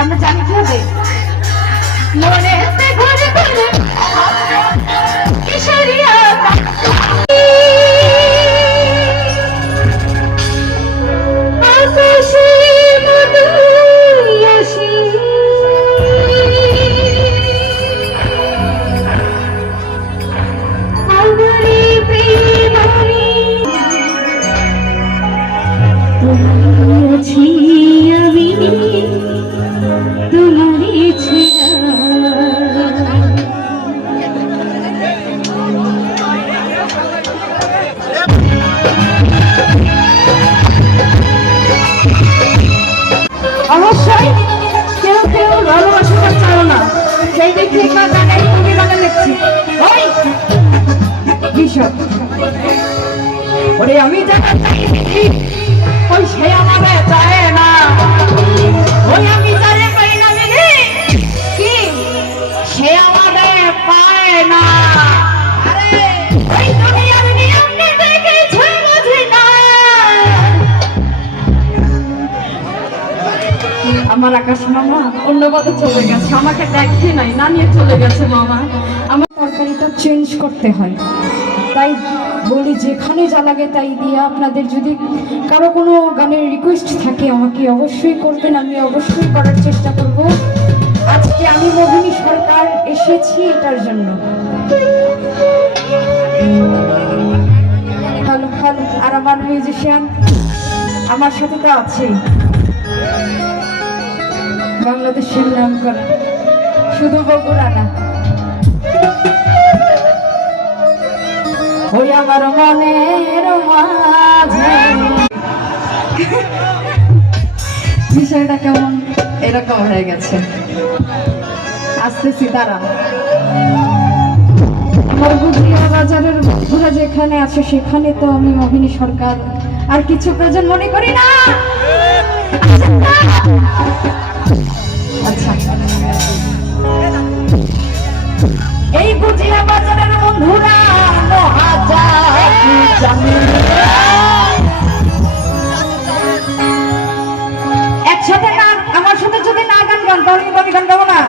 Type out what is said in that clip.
আমরা জানি কি হবে মনে ঘুরে ঘুরে কিশোরিয়া আকাশে মধুয়াসি আগুনে প্রেমে তোমার আছি আমি তোমারই অবশ্যই কেউ কেউ ভালোবাসা চাও না, সেই দিক থেকে গানের কবি গানে লিখছি ওই বিষয় ওরে আমি যারা চাই ওই সে আমাকে চায় না, ওই আমি যারে পাই না দিদি কি সে আমাকে পায় না। ওই দুনিয়ার নিয়ম নীতি কিছুই বুঝি না। আমার আকাশ মামা অন্য কথা চলে গেছে, আমাকে দেখে নাই না নিয়ে চলে গেছে মামা। আমার তরকারিটা চেঞ্জ করতে হয়, তাই বলি যেখানে যা লাগে তাই দিয়ে। আপনাদের যদি কারো কোনো গানের রিকোয়েস্ট থাকে আমাকে অবশ্যই করবেন, আমি অবশ্যই করার চেষ্টা করব। আজকে আমি মোহিনী সরকার এসেছি এটার জন্য। হ্যালো হ্যালো, আর আমার মিউজিশিয়ান আমার সাথে তো আছেই, বাংলাদেশের নাম করা, শুধু বগুড়া না। ওই আমার মনের মাঝে বিষয়টা কেমন এরকম হয়ে গেছে। আসতেছি দাঁড়া। আমার গুজিয়া বাজারের বন্ধুরা যেখানে আছে সেখানে তো আমি মোহিনী সরকার আর কিছু প্রয়োজন মনে করি না। আচ্ছা, এই গুজিয়া বাজারের বন্ধুরা একসাথে গান, আমার সাথে যদি না গান গান তাহলে কিন্তু আমি গান গাবো না।